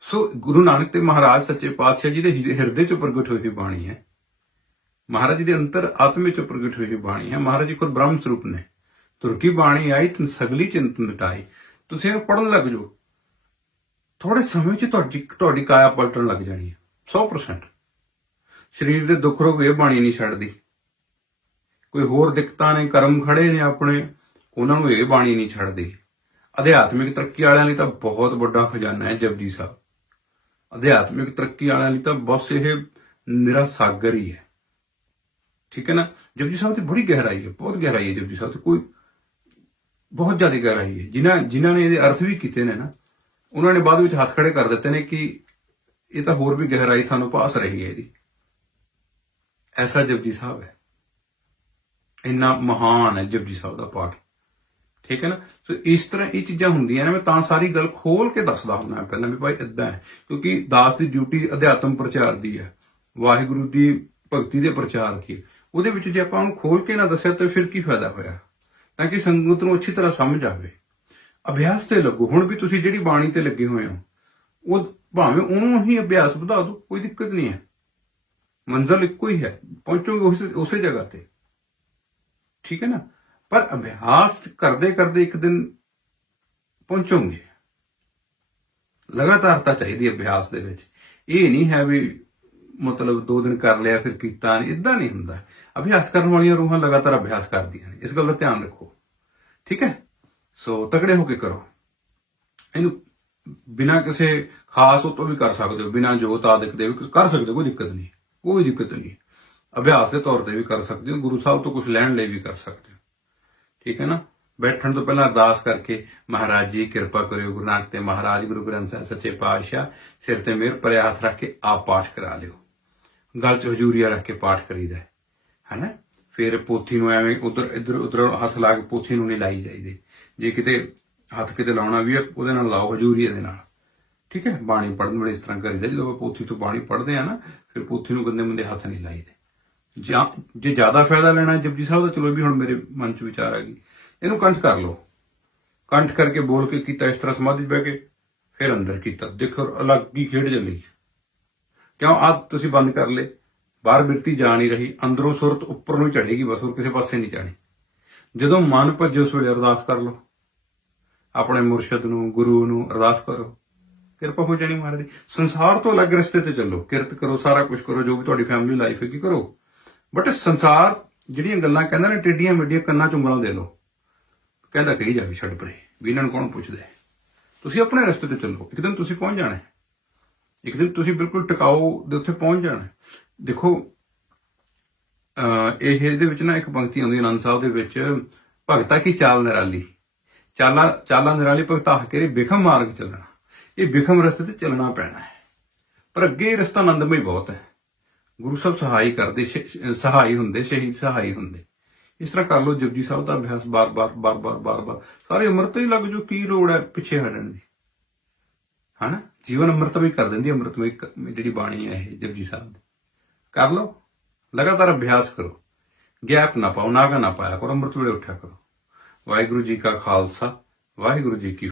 ਸੋ ਗੁਰੂ ਨਾਨਕ ਤੇ ਮਹਾਰਾਜ ਸੱਚੇ ਪਾਤਸ਼ਾਹ ਜੀ ਦੇ ਹਿਰਦੇ ਚ ਪ੍ਰਗਟ ਹੋਈ ਬਾਣੀ ਹੈ। ਮਹਾਰਾਜ ਜੀ ਦੇ ਅੰਤਰ ਆਤਮੇ ਚ ਪ੍ਰਗਟ ਹੋਈ ਬਾਣੀ ਹੈ। ਮਹਾਰਾਜ ਜੀ ਕੋਲ ਬ੍ਰਹਮ ਸਰੂਪ ਨੇ। ਤੁਰਕੀ ਬਾਣੀ ਆਈ, ਤਨ ਸਗਲੀ ਚਿੰਤਨ ਮਿਟਾਈ ਤੁਸੀਂ ਇਹ ਪੜਨ ਲੱਗ ਜਾਓ। ਥੋੜੇ ਸਮੇਂ ਚ ਤੁਹਾਡੀ ਤੁਹਾਡੀ ਕਾਇਆ ਪਲਟਣ ਲੱਗ ਜਾਣੀ ਹੈ। 100% ਸਰੀਰ ਦੇ ਦੁੱਖ ਰੋਗ ਇਹ ਬਾਣੀ ਨਹੀਂ ਛੱਡਦੀ। ਕੋਈ ਹੋਰ ਦਿੱਕਤਾਂ ਨੇ, ਕਰਮ ਖੜੇ ਨੇ ਆਪਣੇ, ਉਹਨਾਂ ਨੂੰ ਇਹ ਬਾਣੀ ਨਹੀਂ ਛੱਡਦੀ। ਅਧਿਆਤਮਿਕ ਤਰੱਕੀ ਵਾਲਿਆਂ ਲਈ ਤਾਂ ਬਹੁਤ ਵੱਡਾ ਖਜ਼ਾਨਾ ਹੈ ਜਪਜੀ ਸਾਹਿਬ। ਅਧਿਆਤਮਿਕ ਤਰੱਕੀ ਵਾਲਿਆਂ ਲਈ ਤਾਂ ਬਸ ਇਹ ਨਿਰਾ ਸਾਗਰ ਹੀ ਹੈ। ਠੀਕ ਹੈ ਨਾ? ਜਪਜੀ ਸਾਹਿਬ ਤੇ ਬੜੀ ਗਹਿਰਾਈ ਹੈ, ਬਹੁਤ ਗਹਿਰਾਈ ਹੈ ਜਪਜੀ ਸਾਹਿਬ ਤੇ ਕੋਈ ਬਹੁਤ ਜ਼ਿਆਦਾ ਗਹਿਰਾਈ ਹੈ। ਜਿਨ੍ਹਾਂ ਜਿਨ੍ਹਾਂ ਨੇ ਇਹਦੇ ਅਰਥ ਵੀ ਕੀਤੇ ਨੇ ਨਾ, ਉਹਨਾਂ ਨੇ ਬਾਅਦ ਵਿੱਚ ਹੱਥ ਖੜੇ ਕਰ ਦਿੱਤੇ ਨੇ ਕਿ ਇਹ ਤਾਂ ਹੋਰ ਵੀ ਗਹਿਰਾਈ ਸਾਨੂੰ ਪਾਸ ਰਹੀ ਹੈ ਇਹਦੀ। ਐਸਾ ਜਪਜੀ ਸਾਹਿਬ ਹੈ। ਇੰਨਾ ਮਹਾਨ ਹੈ ਜਪਜੀ ਸਾਹਿਬ ਦਾ ਪਾਠ। ਠੀਕ ਹੈ ਨਾ? ਸੋ ਇਸ ਤਰ੍ਹਾਂ ਇਹ ਚੀਜ਼ਾਂ ਹੁੰਦੀਆਂ ਨੇ, ਮੈਂ ਤਾਂ ਸਾਰੀ ਗੱਲ ਖੋਲ ਕੇ ਦੱਸਦਾ ਹੁੰਦਾ ਪਹਿਲਾਂ ਵੀ ਭਾਈ ਇਦਾਂ ਹੈ। ਕਿਉਂਕਿ ਦਾਸ ਦੀ ਡਿਊਟੀ ਅਧਿਆਤਮ ਪ੍ਰਚਾਰ ਦੀ ਹੈ। ਵਾਹਿਗੁਰੂ ਦੀ ਭਗਤੀ ਦੇ ਪ੍ਰਚਾਰ ਦੀ ਹੈ। ਉਹਦੇ ਵਿੱਚ ਜੇ ਆਪਾਂ ਉਹਨੂੰ ਖੋਲ ਕੇ ਨਾ ਦੱਸਿਆ ਤਾਂ ਫਿਰ ਕੀ ਫਾਇਦਾ ਹੋਇਆ? ਤਾਂ ਕਿ ਸੰਗਤ ਨੂੰ ਅੱਛੀ ਤਰ੍ਹਾਂ ਸਮਝ ਆਵੇ। ਅਭਿਆਸ ਤੇ ਲੱਗੋ। ਹੁਣ ਵੀ ਤੁਸੀਂ ਜਿਹੜੀ ਬਾਣੀ ਤੇ ਲੱਗੇ ਹੋਏ ਹੋ, ਉਹ ਭਾਵੇਂ ਉਹਨੂੰ ਹੀ ਅਭਿਆਸ ਵਧਾ ਦਿਓ, ਕੋਈ ਦਿੱਕਤ ਨਹੀਂ ਹੈ। ਮੰਜ਼ਲ ਇੱਕੋ ਹੀ ਹੈ। ਪਹੁੰਚੋਗੇ ਉਸੇ ਜਗ੍ਹਾ ਤੇ। ਠੀਕ ਹੈ ਨਾ? ਪਰ ਅਭਿਆਸ ਕਰਦੇ ਕਰਦੇ ਇੱਕ ਦਿਨ ਪਹੁੰਚੋਗੇ। ਲਗਾਤਾਰਤਾ ਚਾਹੀਦੀ ਹੈ ਅਭਿਆਸ ਦੇ ਵਿੱਚ। ਇਹ ਨਹੀਂ ਹੈ ਵੀ ਮਤਲਬ ਦੋ ਦਿਨ ਕਰ ਲਿਆ, ਫਿਰ ਕੀਤਾ ਨਹੀਂ ਇਦਾਂ ਨਹੀਂ ਹੁੰਦਾ। ਅਭਿਆਸ ਕਰਨ ਵਾਲੀਆਂ ਰੂਹਾਂ ਲਗਾਤਾਰ ਅਭਿਆਸ ਕਰਦੀਆਂ ਨੇ। ਇਸ ਗੱਲ ਦਾ ਧਿਆਨ ਰੱਖੋ। ਠੀਕ ਹੈ? ਸੋ ਤਕੜੇ ਹੋ ਕੇ ਕਰੋ। ਇਹਨੂੰ ਬਿਨਾਂ ਕਿਸੇ ਖਾਸ ਉਹ ਵੀ ਕਰ ਸਕਦੇ ਹੋ। ਬਿਨਾਂ ਜੋਤ ਆਦਿਕ ਦੇ ਵੀ ਕਰ ਸਕਦੇ ਹੋ, ਕੋਈ ਦਿੱਕਤ ਨਹੀਂ। ਕੋਈ ਦਿੱਕਤ ਨਹੀਂ। ਅਭਿਆਸ ਦੇ ਤੌਰ ਤੇ ਵੀ ਕਰ ਸਕਦੇ ਹੋ। ਗੁਰੂ ਸਾਹਿਬ ਤੋਂ ਕੁਝ ਲੈਣ ਲਈ ਵੀ ਕਰ ਸਕਦੇ ਹੋ। ਠੀਕ ਹੈ ਨਾ? ਬੈਠਣ ਤੋਂ ਪਹਿਲਾਂ ਅਰਦਾਸ ਕਰਕੇ, ਮਹਾਰਾਜ ਜੀ, ਕਿਰਪਾ ਕਰਿਓ। ਗੁਰੂ ਨਾਨਕ ਤੇ ਮਹਾਰਾਜ, ਗੁਰੂ ਗ੍ਰੰਥ ਸਾਹਿਬ, ਸੱਚੇ ਪਾਤਸ਼ਾਹ, ਸਿਰ ਤੇ ਮੇਰ ਭਰਿਆ ਰੱਖ ਕੇ ਆਪ ਪਾਠ ਕਰਾ ਲਿਓ। ਗਲ 'ਚ ਹਜੂਰੀਆ ਰੱਖ ਕੇ ਪਾਠ ਕਰੀਦਾ ਹੈ, ਹੈਨਾ? ਫਿਰ ਪੋਥੀ ਨੂੰ ਐਵੇਂ ਉਧਰ, ਇੱਧਰ, ਉਧਰ ਹੱਥ ਲਾ ਕੇ ਪੋਥੀ ਨੂੰ ਨਹੀਂ ਲਾਈ ਜਾਈਦੇ। ਜੇ ਕਿਤੇ ਹੱਥ ਕਿਤੇ ਲਾਉਣਾ ਵੀ ਹੈ, ਉਹਦੇ ਨਾਲ ਲਾਓ ਹਜੂਰੀਆ ਦੇ ਨਾਲ। ਠੀਕ ਹੈ? ਬਾਣੀ ਪੜਨ ਵੇਲੇ ਇਸ ਤਰ੍ਹਾਂ ਕਰੀਦਾ, ਜਦੋਂ ਆਪਾਂ ਪੋਥੀ ਤੋਂ ਬਾਣੀ ਪੜ੍ਹਦੇ ਆ ਨਾ, ਫਿਰ ਪੋਥੀ ਨੂੰ ਗੰਦੇ ਮੰਦੇ ਹੱਥ ਨਹੀਂ ਲਾਈਦੇ। ਜਾਂ ਜੇ ਜ਼ਿਆਦਾ ਫਾਇਦਾ ਲੈਣਾ ਜਪਜੀ ਸਾਹਿਬ ਦਾ, ਚਲੋ ਇਹ ਵੀ ਹੁਣ ਮੇਰੇ ਮਨ 'ਚ ਵਿਚਾਰ ਆ ਗਈ। ਇਹਨੂੰ ਕੰਠ ਕਰ ਲਓ। ਕੰਠ ਕਰਕੇ ਬੋਲ ਕੇ ਕੀਤਾ, ਇਸ ਤਰ੍ਹਾਂ ਸਮਾਧੀ 'ਚ ਬਹਿ ਕੇ, ਫਿਰ ਅੰਦਰ ਕੀਤਾ। ਦੇਖੋ, ਅਲੱਗ ਹੀ ਖੇਡ ਚੱਲੀ ਕਿਉਂ? ਆ ਤੁਸੀਂ ਬੰਦ ਕਰ ਲੇ ਬਾਹਰ ਬਿਰਤੀ ਜਾ ਨਹੀਂ ਰਹੀ। ਅੰਦਰੋਂ ਸੁਰਤ ਉੱਪਰ ਨੂੰ ਚੜੇਗੀ ਬਸ ਹੋਰ ਕਿਸੇ ਪਾਸੇ ਨਹੀਂ ਜਾਣੀ। ਜਦੋਂ ਮਨ ਭੱਜੇ ਉਸ ਵੇਲੇ ਅਰਦਾਸ ਕਰ ਲਓ। ਆਪਣੇ ਮੁਰਸ਼ਿਦ ਨੂੰ, ਗੁਰੂ ਨੂੰ ਅਰਦਾਸ ਕਰੋ। ਕਿਰਪਾ ਹੋ ਜਾਣੀ ਮਹਾਰਾਜ ਦੀ। ਸੰਸਾਰ ਤੋਂ ਅਲੱਗ ਰਸਤੇ ਤੇ ਚੱਲੋ। ਕਿਰਤ ਕਰੋ, ਸਾਰਾ ਕੁਝ ਕਰੋ, ਜੋ ਵੀ ਤੁਹਾਡੀ ਫੈਮਿਲੀ ਲਾਈਫ ਹੈ ਕੀ ਕਰੋ ਬਟ ਸੰਸਾਰ ਜਿਹੜੀਆਂ ਗੱਲਾਂ ਕਹਿੰਦਾ ਨੇ, ਟੇਡੀਆਂ ਮਿੱਡੀਆਂ ਕੰਨਾਂ ਚ ਉਂਗਲਾਂ ਦੇ ਲਓ। ਕਹਿੰਦਾ ਕਹੀ ਜਾਵੇ, ਛੱਡ ਪਰੇ। ਵੀ ਇਹਨਾਂ ਨੂੰ ਕੌਣ ਪੁੱਛਦਾ ਤੁਸੀਂ ਆਪਣੇ ਰਸਤੇ ਤੇ ਚੱਲੋ। ਇੱਕ ਦਿਨ ਤੁਸੀਂ ਪਹੁੰਚ ਜਾਣਾ ਇੱਕ ਦਿਨ ਤੁਸੀਂ ਬਿਲਕੁਲ ਟਿਕਾਓ ਦੇ ਉੱਤੇ ਪਹੁੰਚ ਜਾਣਾ। ਦੇਖੋ ਇਹ ਇਹਦੇ ਵਿੱਚ ਨਾ ਇੱਕ ਪੰਕਤੀ ਆਉਂਦੀ ਆਨੰਦ ਸਾਹਿਬ ਦੇ ਵਿੱਚ, ਭਗਤਾ ਕੀ ਚਾਲ ਨਿਰਾਲੀ। ਚਾਲਾ ਚਾਲਾ ਨਿਰਾਲੀ ਭਗਤਾ ਹਕੇਰੇ ਬਿਖਮ ਮਾਰਗ ਚੱਲਣਾ। ਇਹ ਬਿਖਮ ਰਸਤੇ ਤੇ ਚੱਲਣਾ ਪੈਣਾ ਹੈ। ਪਰ ਅੱਗੇ ਇਹ ਰਸਤਾ ਆਨੰਦਮਈ ਬਹੁਤ ਹੈ। ਗੁਰੂ ਸਾਹਿਬ ਸਹਾਈ ਕਰਦੇ ਸਹਾਈ ਹੁੰਦੇ, ਸ਼ਹੀਦ ਸਹਾਈ ਹੁੰਦੇ। ਇਸ ਤਰ੍ਹਾਂ ਕਰ ਲਓ, ਜਪਜੀ ਸਾਹਿਬ ਦਾ ਅਭਿਆਸ ਬਾਰ-ਬਾਰ ਬਾਰ-ਬਾਰ ਬਾਰ-ਬਾਰ। ਸਾਰੀ ਉਮਰ ਤੋਂ ਹੀ ਲੱਗ ਜੋ, ਕੀ ਲੋੜ ਹੈ ਪਿੱਛੇ ਹਟਣ ਦੀ? ਹਨਾ? ਜੀਵਨ ਅੰਮ੍ਰਿਤਮਈ ਕਰ ਦਿੰਦੀ ਹੈ ਅੰਮ੍ਰਿਤਮਈ ਜਿਹੜੀ ਬਾਣੀ ਹੈ ਇਹ, ਜਪਜੀ ਸਾਹਿਬ ਦੀ। ਕਰ ਲਓ। ਲਗਾਤਾਰ ਅਭਿਆਸ ਕਰੋ। ਗੈਪ ਨਾ ਪਾਓ, ਨਾਗਾ ਨਾ ਪਾਇਆ ਕਰੋ, ਅੰਮ੍ਰਿਤ ਵੇਲੇ ਉੱਠਿਆ ਕਰੋ। ਵਾਹਿਗੁਰੂ ਜੀ ਕਾ ਖਾਲਸਾ, ਵਾਹਿਗੁਰੂ ਜੀ ਕੀ